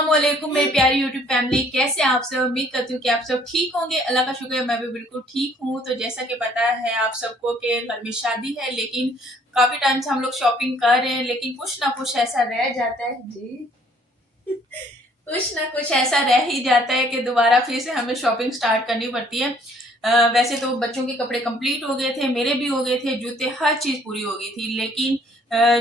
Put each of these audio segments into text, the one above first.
अस्सलामुअलैकुम मेरी प्यारी यूट्यूब फैमिली, कैसे आप सब। उम्मीद करती हूँ कि आप सब ठीक होंगे। अल्लाह का शुक्र है मैं भी बिल्कुल ठीक हूँ। तो जैसा कि पता है आप सबको कि घर में शादी है, लेकिन काफी टाइम से हम लोग शॉपिंग कर रहे हैं, लेकिन कुछ ना कुछ ऐसा रह जाता है जी कुछ ना कुछ ऐसा रह ही जाता है कि दोबारा फिर से हमें शॉपिंग स्टार्ट करनी पड़ती है। वैसे तो बच्चों के कपड़े कंप्लीट हो गए थे, मेरे भी हो गए थे, जूते, हर चीज पूरी हो गई थी, लेकिन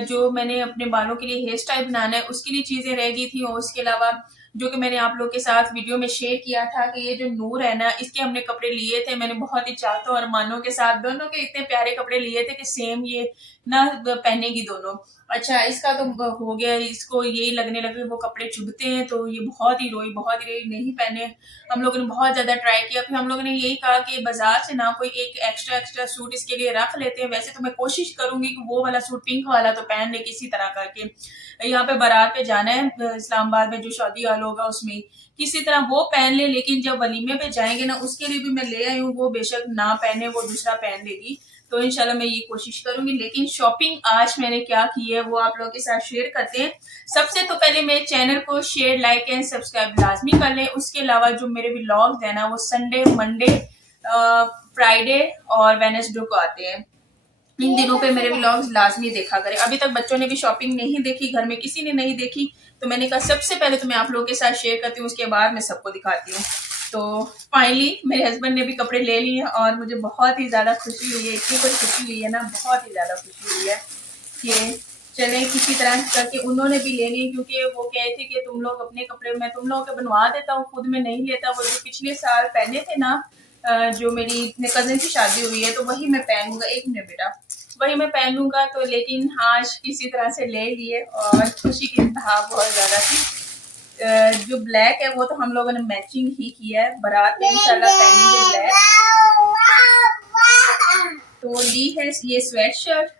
जो मैंने अपने बालों के लिए हेयर स्टाइल बनाना है उसके लिए चीजें रह गई थी। और उसके अलावा जो कि मैंने आप लोग के साथ वीडियो में शेयर किया था कि ये जो नूर है ना, इसके हमने कपड़े लिए थे। मैंने बहुत ही चाहतों और मानों के साथ दोनों के इतने प्यारे कपड़े लिए थे कि सेम ये ना पहनेगी दोनों। अच्छा, इसका तो हो गया, इसको यही लगने लगे वो कपड़े चुभते हैं, तो ये बहुत ही रोई, बहुत ही रोई, नहीं पहने। हम लोगों ने बहुत ज्यादा ट्राई किया, फिर हम लोगों ने यही कहा कि बाजार से ना कोई एक एक्स्ट्रा सूट इसके लिए रख लेते हैं। वैसे तो मैं कोशिश करूंगी कि वो वाला सूट पिंक वाला तो पहन ले किसी तरह करके। यहाँ पे बारात पे जाना है इस्लामाबाद में, जो शादी हाल होगा उसमें किसी तरह वो पहन ले, लेकिन जब वलीमे पे जाएंगे ना उसके लिए भी मैं ले आई हूँ। वो बेशक ना पहने, वो दूसरा पहन लेगी, तो इंशाल्लाह मैं ये कोशिश करूंगी। लेकिन शॉपिंग आज मैंने क्या की है वो आप लोगों के साथ शेयर करते हैं। सबसे तो पहले मेरे चैनल को शेयर, लाइक एंड सब्सक्राइब लाजमी कर लें। उसके अलावा जो मेरे व्लॉग्स है ना वो संडे, मंडे, फ्राइडे और वेडनेसडे को आते हैं। इन दिनों पे मेरे व्लॉग्स लाजमी देखा करें। अभी तक बच्चों ने भी शॉपिंग नहीं देखी, घर में किसी ने नहीं देखी, तो मैंने कहा सबसे पहले तो मैं आप लोगों के साथ शेयर करती हूँ, उसके बाद मैं सबको दिखाती हूँ। तो फाइनली मेरे हस्बैंड ने भी कपड़े ले लिए और मुझे बहुत ही ज्यादा खुशी हुई है। इतनी कोई खुशी हुई है ना, बहुत ही ज्यादा खुशी हुई है कि चले किसी तरह करके उन्होंने भी ले लिए, क्योंकि वो कहे थे कि तुम लोग अपने कपड़े मैं तुम लोगों के बनवा देता हूँ, खुद में नहीं लेता। वो जो पिछले साल पहने थे ना, जो मेरी कजन की शादी हुई है, तो वही मैं पहनूंगा। एक मिनट बेटा, वही मैं पहनूंगा। तो लेकिन आज किसी तरह से ले लिए और खुशी की इंतहा बहुत ज्यादा थी। जो ब्लैक है वो तो हम लोगों ने मैचिंग ही किया है, बारात में इंशाल्लाह पहनेंगे ब्लैक। तो ली है ये स्वेट शर्ट,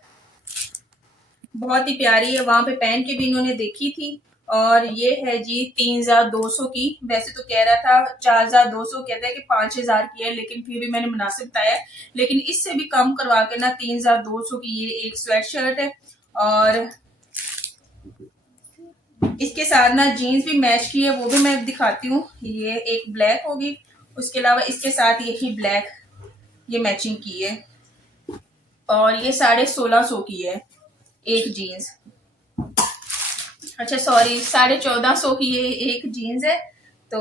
बहुत ही प्यारी है, वहां पे पहन के भी इन्होंने देखी थी। और ये है जी 3200 की। वैसे तो कह रहा था 4200, कहता है कि 5000 की है, लेकिन फिर भी मैंने मुनासिब बताया। लेकिन इससे भी कम करवा के ना 3200 की ये एक स्वेट शर्ट है। और इसके साथ ना जीन्स भी मैच की है, वो भी मैं दिखाती हूँ। ये एक ब्लैक होगी, उसके अलावा इसके साथ यही ब्लैक ये मैचिंग की है। और ये 1650 की है एक जीन्स। अच्छा सॉरी, 1450 की ये एक जीन्स है। तो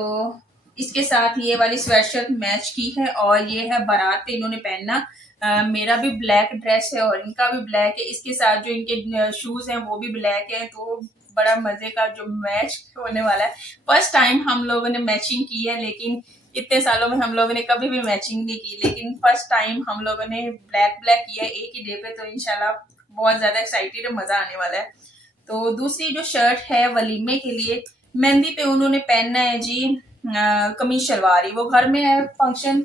इसके साथ ये वाली स्वेटशर्ट मैच की है, और ये है बारात पे इन्होंने पहनना। मेरा भी ब्लैक ड्रेस है और इनका भी ब्लैक है। इसके साथ जो इनके शूज हैं वो भी ब्लैक है, तो बड़ा मजे का जो मैच होने वाला है। फर्स्ट टाइम हम लोगों ने मैचिंग की है, लेकिन इतने सालों में हम लोगों ने कभी भी मैचिंग नहीं की, लेकिन फर्स्ट टाइम हम लोगों ने ब्लैक ब्लैक किया है एक ही डे पे। तो इंशाल्लाह बहुत ज्यादा एक्साइटेड है, मजा आने वाला है। तो दूसरी जो शर्ट है वलीमे के लिए, मेहंदी पे उन्होंने पहनना है जी कमीज शलवार ही। वो घर में है फंक्शन,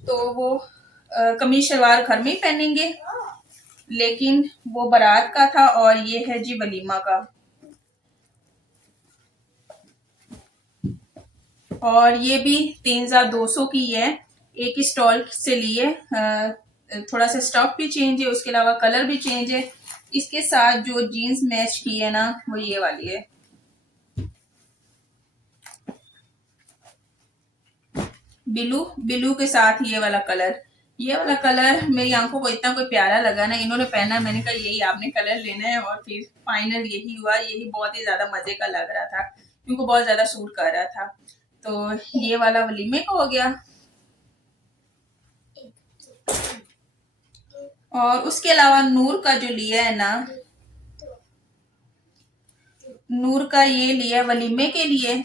तो वो कमीज शलवार घर में ही पहनेंगे, लेकिन वो बारात का था। और ये है जी वलीमा का। और ये भी 3200 की है, एक ही स्टॉल से लिए। थोड़ा सा स्टफ भी चेंज है, उसके अलावा कलर भी चेंज है। इसके साथ जो जीन्स मैच की है ना वो ये वाली है, ब्लू ब्लू के साथ ये वाला कलर। ये वाला कलर मेरी आंखों को इतना कोई प्यारा लगा ना, इन्होंने पहना, मैंने कहा यही आपने कलर लेना है। और फिर फाइनल यही हुआ। यही बहुत ही ज्यादा मजे का लग रहा था, इनको बहुत ज्यादा सूट कर रहा था। तो ये वाला वलीमे का हो गया। और उसके अलावा नूर का जो लिया है ना, नूर का ये लिया वलीमे के लिए।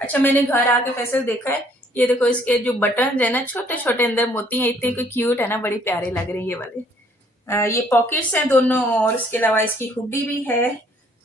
अच्छा, मैंने घर आके फैसल देखा है, ये देखो इसके जो बटन है ना, छोटे छोटे अंदर मोती हैं, इतने कोई क्यूट है ना, बड़ी प्यारे लग रहे हैं ये वाले। ये पॉकेट्स हैं दोनों, और इसके अलावा इसकी हुडी भी है।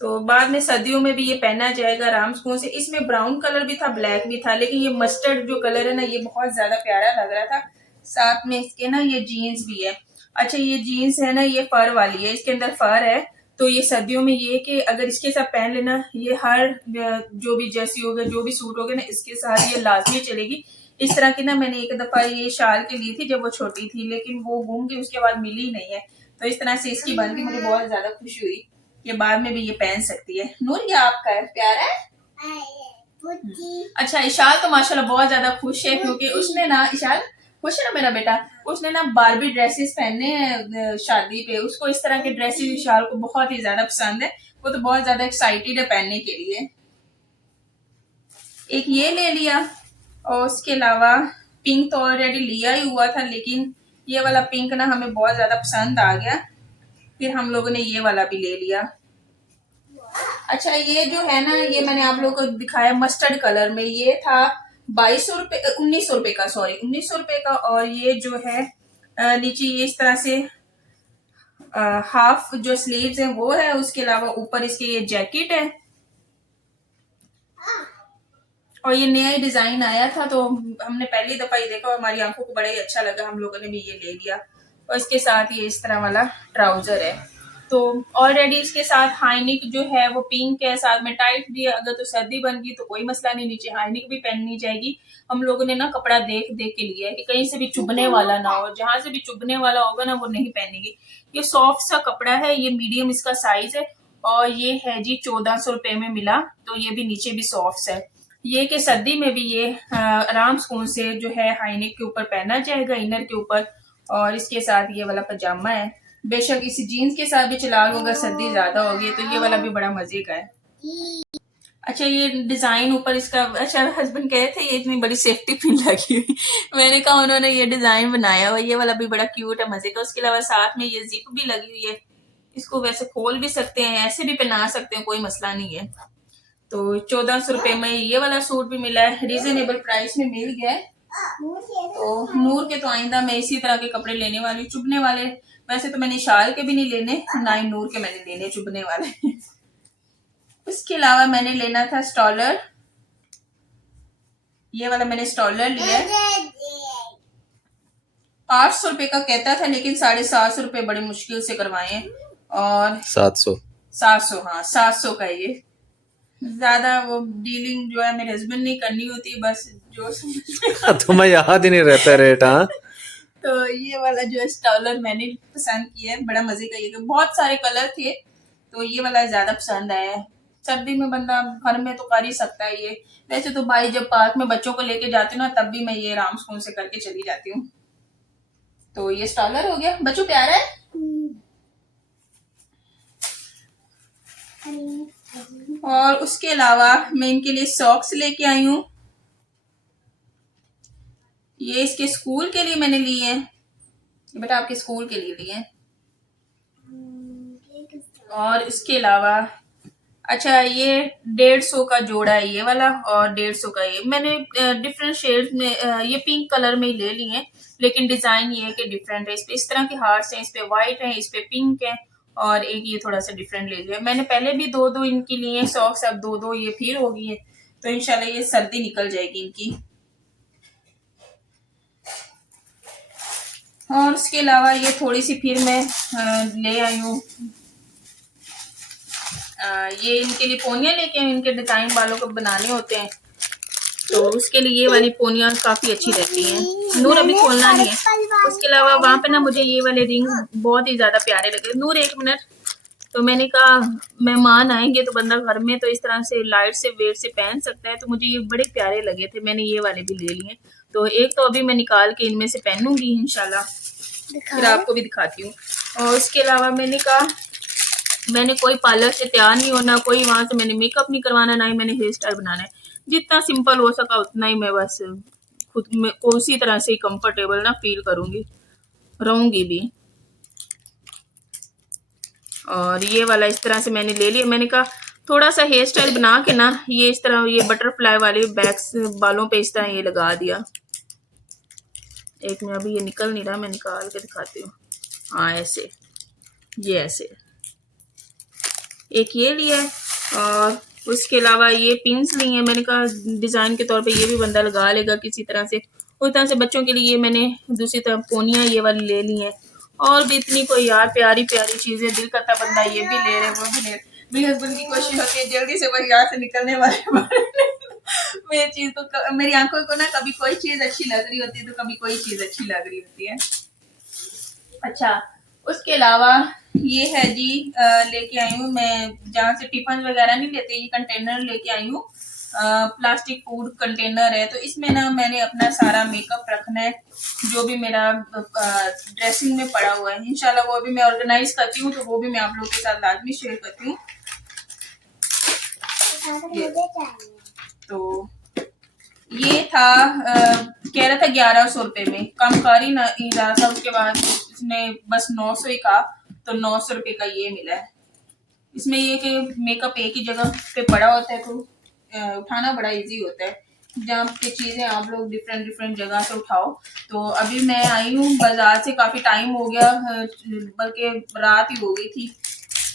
तो बाद में सर्दियों में भी ये पहना जाएगा आराम से। इसमें ब्राउन कलर भी था, ब्लैक भी था, लेकिन ये मस्टर्ड जो कलर है ना ये बहुत ज्यादा प्यारा लग रहा था। साथ में इसके ना ये जीन्स भी है। अच्छा, ये जीन्स है ना ये फर वाली है, इसके अंदर फर है। तो ये सर्दियों में ये कि अगर इसके साथ पहन लेना, ये हर जो भी जर्सी होगा, जो भी सूट होगा ना, इसके साथ ये लाजमी चलेगी। इस तरह की ना मैंने एक दफा ये शाल के ली थी जब वो छोटी थी, लेकिन वो गुम गई, उसके बाद मिली नहीं है। तो इस तरह से इसकी बन के मुझे बहुत ज्यादा खुशी हुई। ये बाद में भी ये पहन सकती है। नूर ये आपका है, प्यारा है। अच्छा इशाल तो माशाल्लाह बहुत ज्यादा खुश है क्योंकि उसने ना, इशाल खुश है ना मेरा बेटा, उसने ना बारबी ड्रेसेस पहनने हैं शादी पे। उसको इस तरह के ड्रेसेस इशाल को बहुत ही ज्यादा पसंद है, वो तो बहुत ज्यादा एक्साइटेड है पहनने के लिए। एक ये ले लिया और उसके अलावा पिंक तो ऑलरेडी लिया ही हुआ था, लेकिन ये वाला पिंक ना हमें बहुत ज्यादा पसंद आ गया, फिर हम लोगों ने ये वाला भी ले लिया। अच्छा ये जो है ना, ये मैंने आप लोगों को दिखाया मस्टर्ड कलर में, ये था 2200 रुपए, 1900 रुपए का, सॉरी 1900 रुपए का। और ये जो है नीचे ये इस तरह से हाफ जो स्लीव्स है वो है, उसके अलावा ऊपर इसके ये जैकेट है। और ये नया ही डिजाइन आया था तो हमने पहली दफा ही देखा और हमारी आंखों को बड़ा ही अच्छा लगा, हम लोगों ने भी ये ले लिया। और इसके साथ ये इस तरह वाला ट्राउजर है। तो ऑलरेडी इसके साथ हाईनिक जो है वो पिंक है, साथ में टाइट भी है। अगर तो सर्दी बन गई तो कोई मसला नहीं, नीचे हाईनिक भी पहननी जाएगी। हम लोगों ने ना कपड़ा देख देख के लिया है कि कहीं से भी चुभने वाला ना हो, जहां से भी चुभने वाला होगा ना वो नहीं पहनेगी। ये सॉफ्ट सा कपड़ा है, ये मीडियम इसका साइज है और ये है जी 1400 रुपए में मिला। तो ये भी नीचे भी सॉफ्ट है, ये कि सर्दी में भी ये आराम सुकून से जो है हाईनेक के ऊपर पहना जाएगा, इनर के ऊपर। और इसके साथ ये वाला पजामा है, बेशक इस जीन्स के साथ भी चला लो अगर सर्दी ज्यादा होगी तो ये वाला भी बड़ा मजे का है। अच्छा ये डिजाइन ऊपर इसका, अच्छा हस्बैंड कहे थे ये इतनी बड़ी सेफ्टी पिन लगी हुई मैंने कहा उन्होंने ये डिजाइन बनाया हुआ, ये वाला भी बड़ा क्यूट है, मजे का। उसके अलावा साथ में ये जिप भी लगी हुई है, इसको वैसे खोल भी सकते हैं, ऐसे भी पहना सकते हैं, कोई मसला नहीं है। तो 1400 रुपए में ये वाला सूट भी मिला है, रीजनेबल प्राइस में मिल गया है। तो नूर के तो आइंदा मैं इसी तरह के कपड़े लेने वाली, चुभने वाले। वैसे तो मैंने शाल के भी नहीं लेने, ना ही नूर के मैंने लेने चुभने वाले उसके अलावा मैंने लेना था स्टॉलर, ये वाला मैंने स्टॉलर लिया है। 800 रुपए का कहता था लेकिन 750 रुपए बड़े मुश्किल से करवाए हैं। और 700 हाँ 700 का ये। ज्यादा वो डीलिंग जो है मेरे हस्बैंड ने करनी होती है, बस जो तुम्हें याद ही नहीं रहता रेट। हाँ तो ये वाला जो है स्टॉलर मैंने पसंद किया है, बड़ा मजे का। ये बहुत सारे कलर थे तो ये वाला ज्यादा पसंद आया है। सर्दी में बंदा घर में तो कर ही सकता है ये। वैसे तो भाई जब पार्क में बच्चों को लेके जाती हूँ ना तब भी मैं ये आराम सुकून से करके चली जाती हूँ। तो ये स्टॉलर हो गया, बच्चों प्यारा है। और उसके अलावा मैं इनके लिए सॉक्स लेके आई हूँ, ये इसके स्कूल के लिए मैंने लिए हैं, बेटा आपके स्कूल के लिए लिए हैं। और इसके अलावा अच्छा ये 150 का जोड़ा है ये वाला, और 150 का ये। मैंने डिफरेंट शेड्स में ये पिंक कलर में ही ले लिए हैं, लेकिन डिजाइन ये है कि डिफरेंट है। इस पे इस तरह के हार्ट्स हैं, इस पे व्हाइट है, इस पे पिंक है, और एक ये थोड़ा सा डिफरेंट ले लिया। मैंने पहले भी 2-2 इनकी लिए सॉक्स, अब 2-2 ये फिर होगी है। तो इंशाल्लाह ये सर्दी निकल जाएगी इनकी। और उसके अलावा ये थोड़ी सी फिर मैं ले आई हूँ, ये इनके लिए पोनियां लेके आए, इनके डिजाइन वालों को बनाने होते हैं तो उसके लिए ये वाली पोनियां काफी अच्छी रहती हैं। नूर अभी खोलना नहीं है। उसके अलावा वहां पे ना मुझे ये वाले रिंग्स बहुत ही ज्यादा प्यारे लगे। नूर एक मिनट, तो मैंने कहा मेहमान आएंगे तो बंदा घर में तो इस तरह से लाइट से वेट से पहन सकता है, तो मुझे ये बड़े प्यारे लगे थे, मैंने ये वाले भी ले लिए। तो एक तो अभी मैं निकाल के इनमें से पहनूंगी इंशाल्लाह, फिर आपको भी दिखाती हूँ। और उसके अलावा मैंने कहा मैंने कोई पार्लर से तैयार नहीं होना, कोई वहां से मैंने मेकअप नहीं करवाना, ना ही मैंने हेयर स्टाइल बनाना है। जितना सिंपल हो सका उतना ही मैं बस खुद में उसी तरह से ही कंफर्टेबल ना फील करूंगी, रहूंगी भी। और ये वाला इस तरह से मैंने ले लिया। मैंने कहा थोड़ा सा हेयर स्टाइल बना के ना ये इस तरह ये बटरफ्लाई वाले बैक्स बालों पे इस तरह ये लगा दिया। एक में अभी ये निकल नहीं रहा, मैं निकाल के दिखाती हूँ। हाँ ऐसे, ये ऐसे एक ये लिया है। और उसके अलावा ये पिन्स ली हैं, मैंने कहा डिजाइन के तौर पे ये भी बंदा लगा लेगा किसी तरह से। उस तरह से बच्चों के लिए मैंने दूसरी तरफ पोनियां ये वाली ले ली हैं। और भी इतनी कोई यार प्यारी प्यारी चीजें, दिल करता बंदा ये भी ले रहे वो भी ले। मेरे हस्बैंड की कोशिश होती है जल्दी से वो यहाँ से निकलने वाले मेरी चीज को, मेरी आंखों को ना कभी कोई चीज अच्छी लग रही होती है तो कभी कोई चीज अच्छी लग रही होती है। अच्छा उसके अलावा ये है जी लेके आई हूँ मैं, जहाँ से टिफिन वगैरह नहीं लेते, ये कंटेनर लेके आई हूँ। प्लास्टिक फूड कंटेनर है, तो इसमें ना मैंने अपना सारा मेकअप रखना है, जो भी मेरा ड्रेसिंग में पड़ा हुआ है। इंशाल्लाह वो भी मैं ऑर्गेनाइज करती हूँ, तो वो भी मैं आप लोगों के साथ लाजमी शेयर करती हूँ। तो ये था कह रहा था 1100 रुपए में, कम कर ही नहीं रहा था। उसके बाद इसने बस 900 ही कहा, तो 900 रुपए का ये मिला है। इसमें ये कि मेकअप एक ही जगह पे पड़ा होता है, तो उठाना बड़ा इजी होता है। जहाँ पे चीजें आप लोग डिफरेंट डिफरेंट जगह से उठाओ। तो अभी मैं आई हूँ बाजार से, काफी टाइम हो गया, बल्कि रात ही हो गई थी।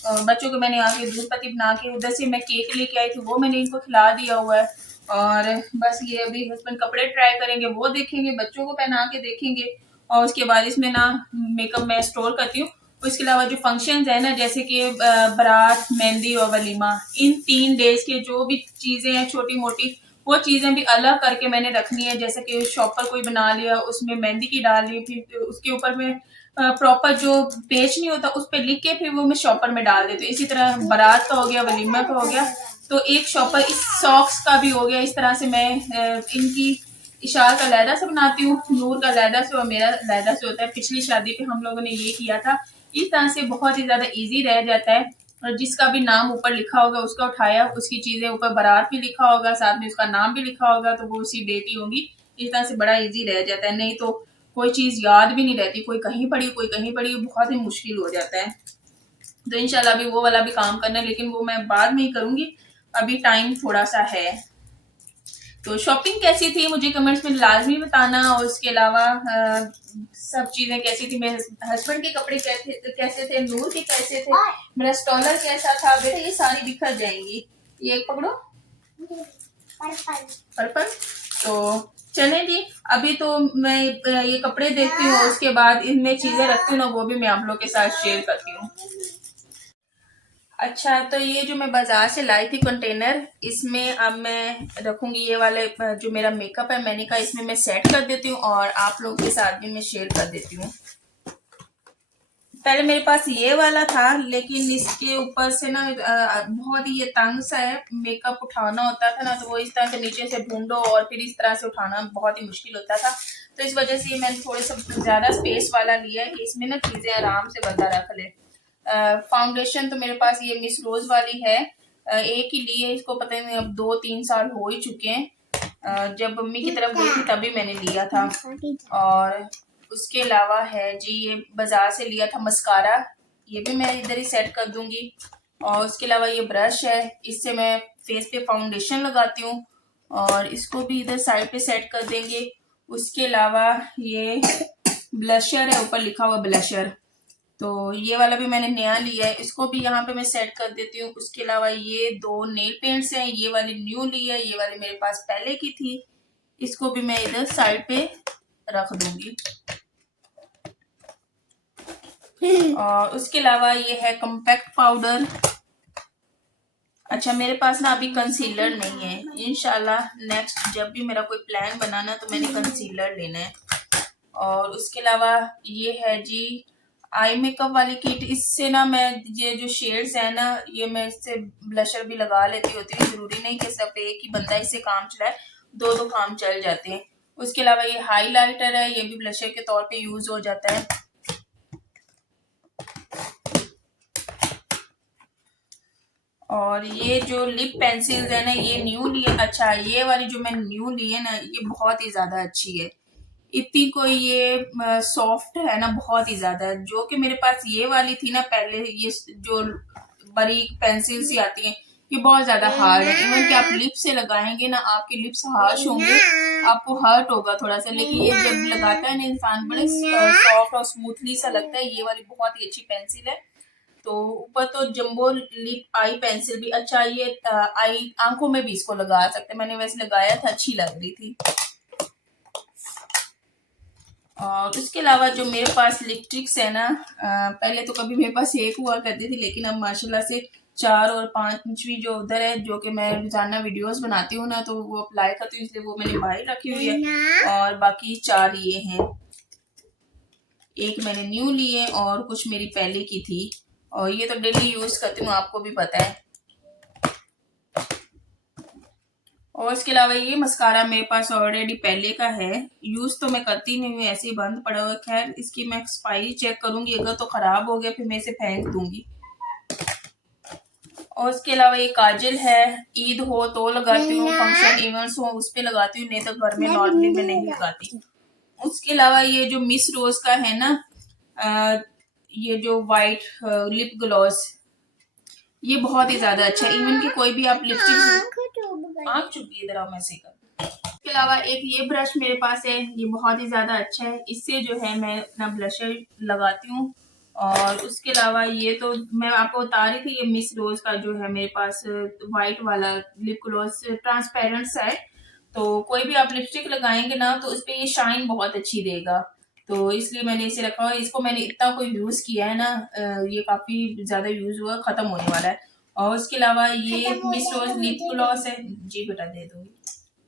बच्चों को मैंने आके दूध पत्ती बना के, उधर से मैं केक लेके आई थी, वो मैंने इनको खिला दिया हुआ है। और बस ये अभी हस्बैंड कपड़े ट्राई करेंगे, वो देखेंगे, बच्चों को पहना के देखेंगे, और उसके बाद इसमें ना मेकअप मैं स्टोर करती हूँ। उसके अलावा जो फंक्शंस है ना, जैसे कि बारात, मेहंदी और वलीमा, इन 3 डेज के जो भी चीजें हैं छोटी मोटी, वो चीजें भी अलग करके मैंने रखनी है। जैसे कि शॉपर कोई बना लिया, उसमें मेहंदी की डाल ली, फिर उसके ऊपर में प्रॉपर जो पेज नहीं होता उस पर लिख के फिर वो मैं शॉपर में डाल देती हूँ। इसी तरह बारात का हो गया, वलीमा का हो गया, तो एक शॉपर इस सॉक्स का भी हो गया। इस तरह से मैं इनकी इशार का लहदा से बनाती हूँ, नूर का लहदा से और मेरा लहदा से होता है। पिछली शादी पे हम लोगों ने ये किया था। इस तरह से बहुत ही ज्यादा इजी रह जाता है, और जिसका भी नाम ऊपर लिखा होगा उसका उठाया, उसकी चीजें ऊपर बारात भी लिखा होगा, साथ में उसका नाम भी लिखा होगा, तो वो उसी डेट ही होगी। इस तरह से बड़ा इजी रह जाता है। नहीं तो कोई चीज याद भी नहीं रहती, कोई कहीं पड़ी कोई कहीं पड़ी, बहुत ही मुश्किल हो जाता है। तो इंशाल्लाह अभी वो वाला भी काम करना है, लेकिन वो मैं बाद में ही करूंगी, अभी टाइम थोड़ा सा है। तो शॉपिंग कैसी थी मुझे कमेंट्स में लाजमी बताना, और उसके अलावा सब चीजें कैसी थी, मेरे हस्बैंड के कपड़े कैसे थे, नूर के कैसे थे, मेरा स्टॉलर कैसा था। बेटा ये सारी बिखर जाएंगी, ये एक पकड़ो, पर्पल। तो चले जी, अभी तो मैं ये कपड़े देखती हूँ, उसके बाद इनमें चीजें रखती हूँ ना, वो भी मैं आप लोग के साथ शेयर करती हूँ। अच्छा, तो ये जो मैं बाजार से लाई थी कंटेनर, इसमें अब मैं रखूंगी ये वाले जो मेरा मेकअप है, मैंने कहा इसमें मैं सेट कर देती हूँ और आप लोगों के साथ भी मैं शेयर कर देती हूँ। पहले मेरे पास ये वाला था, लेकिन इसके ऊपर से ना बहुत ही ये तंग सा है, मेकअप उठाना होता था ना, तो वो इस तरह से नीचे से ढूंढो और फिर इस तरह से उठाना बहुत ही मुश्किल होता था। तो इस वजह से मैंने थोड़े सा ज्यादा स्पेस वाला लिया है कि इसमें ना चीजें आराम से बंदा रख ले। फाउंडेशन तो मेरे पास ये मिस रोज वाली है, एक ही ली है, इसको पता नहीं अब 2-3 साल हो ही चुके हैं। जब मम्मी की तरफ गई थी तभी मैंने लिया था। और उसके अलावा है जी, ये बाजार से लिया था मस्कारा, ये भी मैं इधर ही सेट कर दूंगी। और उसके अलावा ये ब्रश है, इससे मैं फेस पे फाउंडेशन लगाती हूँ, और इसको भी इधर साइड पे सेट कर देंगे। उसके अलावा ये ब्लशर है, ऊपर लिखा हुआ ब्लशर, तो ये वाला भी मैंने नया लिया है, इसको भी यहाँ पे मैं सेट कर देती हूँ। उसके अलावा ये 2 नेल पेंट्स हैं, ये वाली न्यू ली है, ये वाली मेरे पास पहले की थी, इसको भी मैं इधर साइड पे रख दूंगी। और उसके अलावा ये है कॉम्पैक्ट पाउडर। अच्छा, मेरे पास ना अभी कंसीलर नहीं है, इंशाल्लाह नेक्स्ट जब भी मेरा कोई प्लान बनाना तो मैंने कंसीलर लेना है। और उसके अलावा ये है जी आई मेकअप वाली किट, इससे ना मैं ये जो शेड्स है ना, ये मैं इससे ब्लशर भी लगा लेती होती हूँ, जरूरी नहीं कि सिर्फ एक ही बंदा इससे काम चलाए, 2 काम चल जाते हैं। उसके अलावा ये हाईलाइटर है, ये भी ब्लशर के तौर पे यूज हो जाता है। और ये जो लिप पेंसिल्स है ना, ये न्यू ली है। अच्छा, ये वाली जो मैं न्यू ली है ना, ये बहुत ही ज्यादा अच्छी है, इतनी कोई ये सॉफ्ट है ना, बहुत ही ज्यादा। जो कि मेरे पास ये वाली थी ना पहले, ये जो बारीक पेंसिल सी आती है, ये बहुत ज्यादा हार्ड है। इवन कि आप लिप से लगाएंगे ना, आपके लिप्स हार्श होंगे, आपको हर्ट होगा थोड़ा सा, लेकिन ये जब लगाता है ना इंसान, बड़े सॉफ्ट और स्मूथली सा लगता है। ये वाली बहुत ही अच्छी पेंसिल है। तो ऊपर तो जंबो लिप आई पेंसिल भी अच्छा, ये आई आंखों में भी इसको लगा सकते हैं, मैंने वैसे लगाया था, अच्छी लग रही थी। और उसके अलावा जो मेरे पास लिपस्टिक्स है ना, पहले तो कभी मेरे पास एक हुआ करती थी, लेकिन अब माशाल्लाह से 4 और 5वीं जो उधर है, जो कि मैं रोजाना वीडियोस बनाती हूँ ना, तो वो अप्लाई करती हूँ, इसलिए वो मैंने बाहर रखी हुई है। और बाकी 4 ये हैं, एक मैंने न्यू ली है और कुछ मेरी पहले की थी। और ये तो डेली यूज करती हूँ, आपको भी पता है। और इसके अलावा ये मस्कारा मेरे पास ऑलरेडी पहले का है, यूज तो मैं करती नहीं हूँ, ऐसे ही बंद पड़ा हुआ है। खैर इसकी मैं एक्सपायरी चेक करूंगी, अगर तो खराब हो गया फिर मैं इसे फेंक दूंगी। और इसके अलावा ये काजल है, ईद हो तो लगाती हूँ, फंक्शन इवेंट्स हो उस पे लगाती हूँ, नहीं तो घर में नॉर्मली मैं नहीं लगाती। उसके अलावा ये जो मिस रोज का है ना, ये जो वाइट लिप ग्लॉस, ये बहुत ही ज्यादा अच्छा है। इवन कि कोई भी आप लिपस्टिक, आँख चुप गई, इधर आओ मैं से कर। इसके अलावा एक ये ब्रश मेरे पास है, ये बहुत ही ज्यादा अच्छा है, इससे जो है मैं अपना ब्लशर लगाती हूँ। और उसके अलावा ये तो मैं आपको बता रही थी, ये मिस रोज का जो है मेरे पास व्हाइट वाला लिप ग्लॉस, ट्रांसपेरेंट सा है, तो कोई भी आप लिपस्टिक लगाएंगे ना तो उस पर ये शाइन बहुत अच्छी देगा, तो इसलिए मैंने इसे रखा हुआ है। इसको मैंने इतना कोई यूज किया है ना, ये काफी ज्यादा यूज हुआ, खत्म होने वाला है। और उसके अलावा ये मिस रोज लिप ग्लॉस है, जी बेटा दे दूंगी।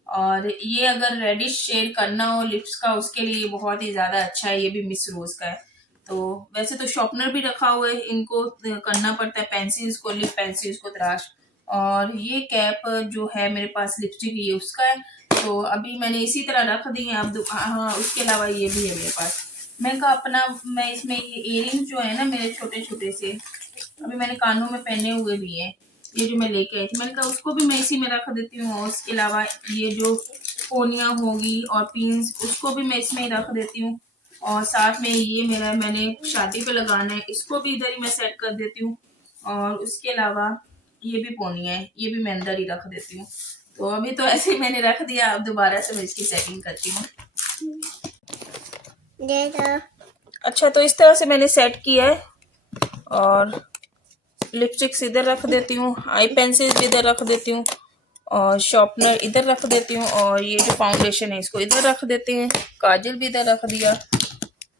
और ये अगर रेडिश शेड करना हो लिप्स का, उसके लिए बहुत ही ज्यादा अच्छा है, ये भी मिस रोज का है। तो वैसे तो शॉर्पनर भी रखा हुआ है, इनको करना पड़ता है, पेंसिल्स को, लिप पेंसिल्स को तराश। और ये कैप जो है मेरे पास लिपस्टिक, ये उसका है, तो अभी मैंने इसी तरह रख दी है। अब हाँ, उसके अलावा ये भी है मेरे पास, मैं का अपना, मैं इसमें ये इयरिंग्स जो है ना मेरे छोटे छोटे से, अभी मैंने कानों में पहने हुए भी हैं, ये जो मैं लेके आई थी, मैंने कहा उसको भी मैं इसी में रख देती हूँ। और उसके अलावा ये जो पोनियाँ होगी और पिन्स, उसको भी मैं इसमें ही रख देती हूँ। और साथ में ये मेरा, मैंने शादी पे लगाना है, इसको भी इधर ही मैं सेट कर देती हूँ। और उसके अलावा ये भी पोनियाँ है, ये भी मैं अंदर ही रख देती हूँ। तो अभी तो ऐसे ही मैंने रख दिया, अब दोबारा से मैं इसकी सेटिंग करती हूँ। अच्छा, तो इस तरह से मैंने सेट किया है। और लिपस्टिक्स इधर रख देती हूँ, आई पेंसिल भी इधर रख देती हूँ, और शार्पनर इधर रख देती हूँ, और ये जो फाउंडेशन है इसको इधर रख देते हैं, काजल भी इधर रख दिया,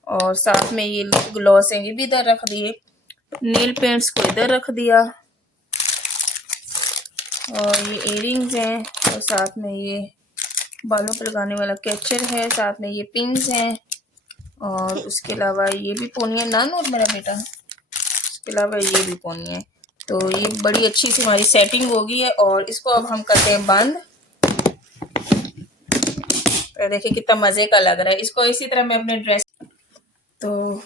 और साथ में ये ग्लॉस है ये भी इधर रख दिए, नेल पेंट्स को इधर रख दिया, और ये इयरिंग्स हैं, और साथ में ये बालों पर लगाने वाला कैचर है, साथ में ये पिन्स हैं, और उसके अलावा ये भी पोनियाँ, ना नोट मेरा बेटा, उसके अलावा ये भी पोनियाँ है। तो ये बड़ी अच्छी सी हमारी सेटिंग हो गई है, और इसको अब हम करते हैं बंद। तो देखिए कितना मजे का लग रहा है, इसको इसी तरह मैं अपने ड्रेस, तो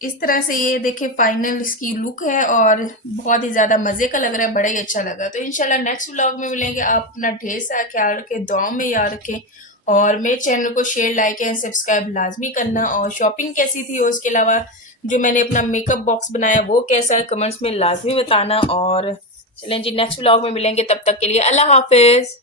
इस तरह से ये देखिए फाइनल इसकी लुक है, और बहुत ही ज्यादा मजे का लग रहा है, बड़ा ही अच्छा लगा। तो इंशाल्लाह नेक्स्ट व्लॉग में मिलेंगे। आप अपना ढेर सारा ख्याल रखें, दुआओं में याद रखें, और मेरे चैनल को शेयर, लाइक एंड सब्सक्राइब लाजमी करना। और शॉपिंग कैसी थी, और उसके अलावा जो मैंने अपना मेकअप बॉक्स बनाया वो कैसा है, कमेंट्स में लाजमी बताना। और चलें जी, नेक्स्ट व्लॉग में मिलेंगे, तब तक के लिए अल्लाह हाफिज।